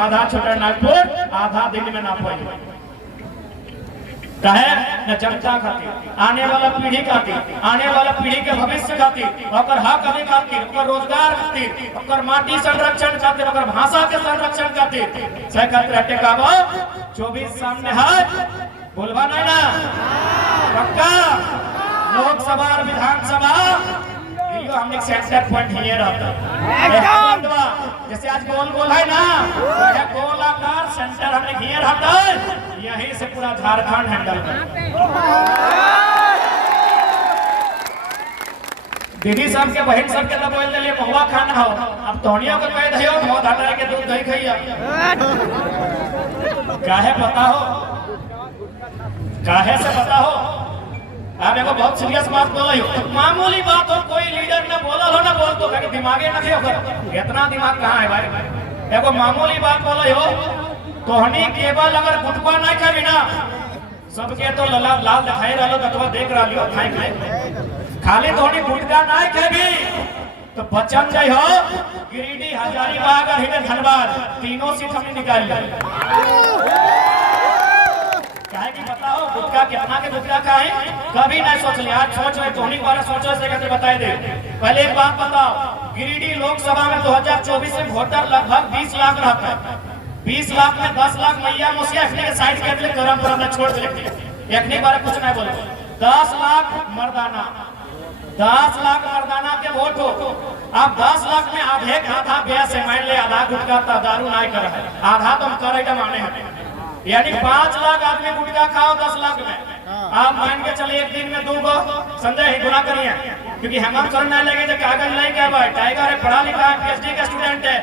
आधा छोटा नागपुर आधा दिल्ली में ना पाई कहे न जनता खातिर आने वाला पीढ़ी खातिर आने वाला पीढ़ी के भविष्य खातिर और हक अधिकार खातिर और रोजगार खातिर और माटी संरक्षण खातिर और भाषा के संरक्षण खातिर से खातिर टेकाबो 24 सामने है बोलबा नहीं ना पक्का लोकसभा और विधानसभा यो हमने सेंटर पॉइंट ही रहता एकदम जैसे आज गोल गोल है ना वह गोलाकार सेंटर हमने ही रहता यहीं से पूरा झारखंड हैंडल करता दीदी सब के बहन सब के तो बोल दिए महुआ खाना हो अब तोनियों को कह दियो बहुत हटा के दूध दही खाइया काहे पता हो काहे से पता हो आप एगो बहुत सीरियस बात बोल रही हो मामूली बात हो कोई लीडर ने बोला हो ना बोल तो कहीं दिमागे ना खेल इतना दिमाग कहाँ है भाई एगो मामूली बात बोल रही हो तोहनी केवल अगर गुटका नहीं खाबी ना सबके तो लाल दिखाई रहा तो देख रहा लियो खाई खाई खाली तोहनी गुटका नहीं खाबी तो बचन जाई हो गिरिडीह हजारीबाग और हिंदन धनबाद तीनों सीट हमने निकाल ली काहे की पता हो गुटका कितना के गुटका का है कभी नहीं सोच लिया आज सोच रहे तोहनी बारे सोचो से कहते बताए दे पहले एक बात बताओ गिरिडीह लोकसभा में 2024 में वोटर लगभग 20 लाख रहता है 20 लाख में 10 लाख मैया मुसिया के साइड कर ले करम पर अपना छोड़ दे एकनी बारे कुछ नहीं बोले 10 लाख मर्दाना 10 लाख मर्दाना के वोट हो अब 10 लाख में आधा बेस है मान ले आधा गुटका दारू नहीं कर है आधा तुम करे माने हैं यानी 5 लाख आदमी गुटखा खाओ 10 लाख में आप मान के चले एक दिन में 2 गो संजय ही गुना करिए क्योंकि हेमंत सोरेन नहीं लगे तो कागज नहीं कह भाई टाइगर है पढ़ा लिखा है पीएचडी का स्टूडेंट है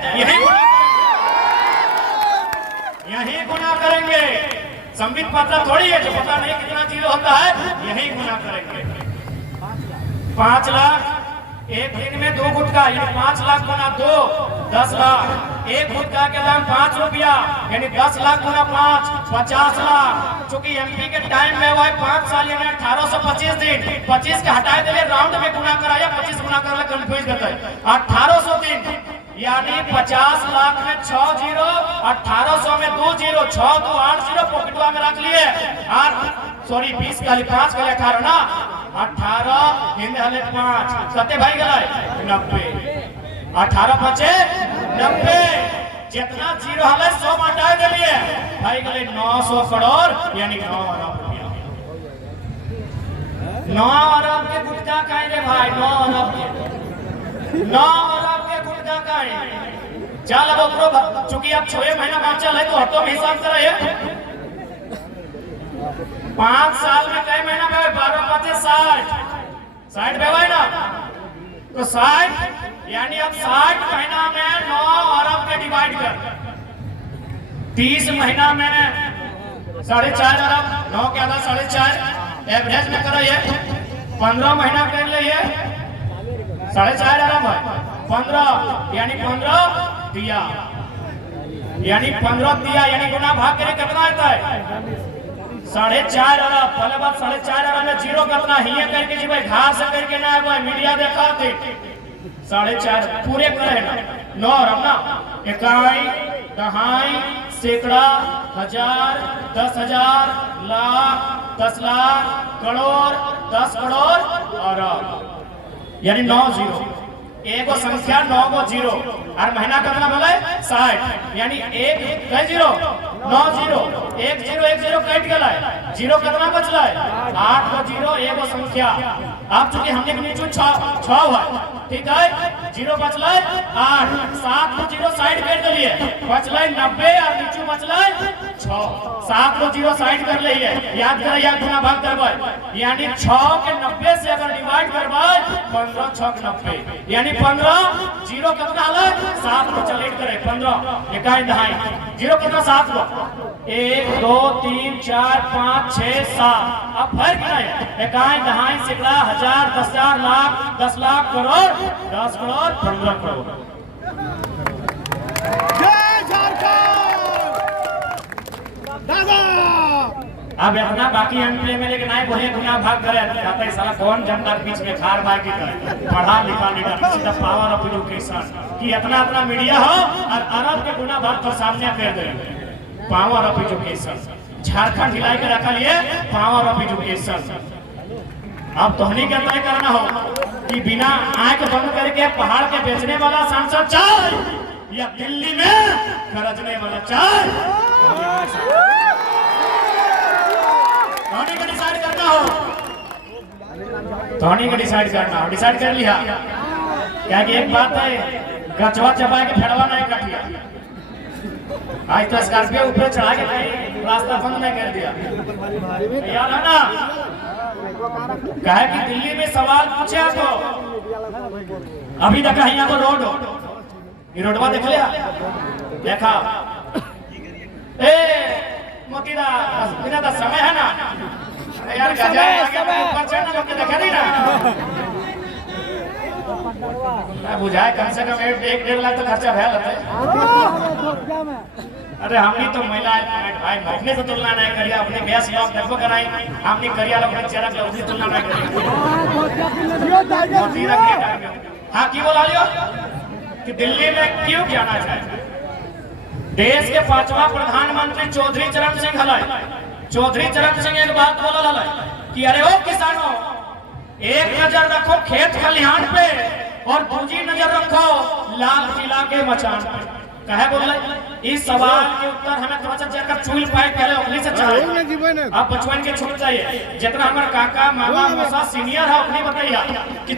यही गुना करेंगे संबित पत्र थोड़ी है जो पता नहीं कितना जीरो होता है यही गुना करेंगे 5 लाख एक दिन में 2 गुटखा यानी 5 लाख गुना 2 10 लाख एक गुटखा के दाम 5 रुपया यानी 10 लाख गुना 5 50 लाख चूंकि एमपी के टाइम में वो 5 साल यानी 1825 दिन 25 के हटाए दिले राउंड में गुना कराया 25 गुना कर ले कंफ्यूज देता है 1800 दिन यानी 50 लाख में 6 जीरो 1800 में 2 जीरो 6 2 8 जीरो पॉकेटवा में रख लिए और सॉरी 20 का 5 का 18 ना 18 हिंद हले 5 सत्य भाई गलाय 90 18 बचे 90 जितना जीरो हले 100 हटा दिए भाई गले 900 करोड़ यानी 9 अरब रुपया 9 अरब के गुटखा खाए रे भाई 9 अरब के 9 अरब के गुटखा खाए चल अब ओकरो चूंकि अब 6 महीना बाँचल है तो हटो हिसाब से रहे 5 साल में कई महीना में 12 25 60 में भाई ना तो 60 यानी अब 60 महीना में 9 अरब में डिवाइड कर 30 महीना में 4.5 अरब 9 के आधा 4.5 एवरेज में कराइए 15 महीना कर लिए 4.5 अरब है 15 यानी 15 दिया यानी 15 दिया यानी गुना भाग करे कितना आता है 4.5 अरब पहले बात 4.5 अरब में जीरो कितना ही करके जी भाई घास करके ना भाई मीडिया देखा थे 4.5 पूरे करे ना 9 अरब ना इकाई दहाई सैकड़ा हजार 10,000 लाख 10 लाख करोड़ 10 करोड़ अरब यानी 9 जीरो एगो संख्या 9 गो जीरो और महीना कितना बोले 60 यानी एक कई जीरो 9 जीरो 1 जीरो कट गया जीरो कितना बचला है 8 गो जीरो एगो संख्या अब चूंकि हमने नीचे 6 हुआ ठीक है जीरो बचला 8 7 गो जीरो साइड कर दिए बचला 90 और नीचे बचला 6 7 गो जीरो साइड कर लिए याद कर याद गुना भाग करबे यानी 6 के 90 से अगर डिवाइड करबे 15 6 90 यानी 15 जीरो कितना अलग 7 को चलेट करे 15 इकाई दहाई जीरो कितना 7 को 1 2 3 4 5 6 7 अब फर्क क्या है इकाई दहाई सैकड़ा हजार 10,000 लाख 10 लाख करोड़ 10 करोड़ 15 करोड़ जय झारखंड दादा अब इतना बाकी एमपी में लेकिन नहीं बोले गुना भाग करे कहता है साला कौन जनता के बीच में खार भाग की करे पढ़ा लिखा लीडर सीधा पावर ऑफ एजुकेशन कि इतना इतना मीडिया हो और अरब के गुना बात पर सामने कर दे। पावर ऑफ एजुकेशन झारखंड हिलाई के रखा लिए पावर ऑफ एजुकेशन। अब तोहनी के तय करना हो कि बिना आंख बंद करके पहाड़ के बेचने वाला सांसद चाहे या दिल्ली में गरजने वाला चाहे, तोहनी का डिसाइड करना हो, तोहनी का डिसाइड करना हो। डिसाइड कर लिया क्या कि एक बात है, गचवा चबा के फेड़वा नहीं कटिया। आज तो स्कॉर्पियो ऊपर चढ़ा के कहीं रास्ता बंद नहीं कर दिया, याद है ना? कहे कि दिल्ली में सवाल पूछे तो अभी तक यहाँ तो रोड ये रोडवा देख लिया, देखा ए मोतीदा बिना तो समय है ना यार, ऊपर चढ़ना लोग देखा नहीं ना। बुझाए कम से कम 1-1.5 लाख तो खर्चा भैया लगता है। अरे हमने तो महिला भाई अपने से तुलना नहीं करी, अपने गैस लॉक देखो कराई, हमने करिया लोग अपने चेहरा से तुलना नहीं करी। हाँ की बोला लियो कि दिल्ली में क्यों जाना चाहिए? देश के 5वां प्रधानमंत्री चौधरी चरण सिंह हलाई, चौधरी चरण सिंह एक बात बोला हलाई कि अरे ओ किसानों, एक नजर रखो खेत खलिहान पे और दूसरी नजर रखो लाल किला के मचान पे। कहे बोल रहे इस सवाल के उत्तर हमें थोड़ा सा चेक कर चुल पाए पहले अपनी से चाहिए। अब बचपन के छूट चाहिए जितना हमारे काका मामा मौसा सीनियर है अपनी बताइए कि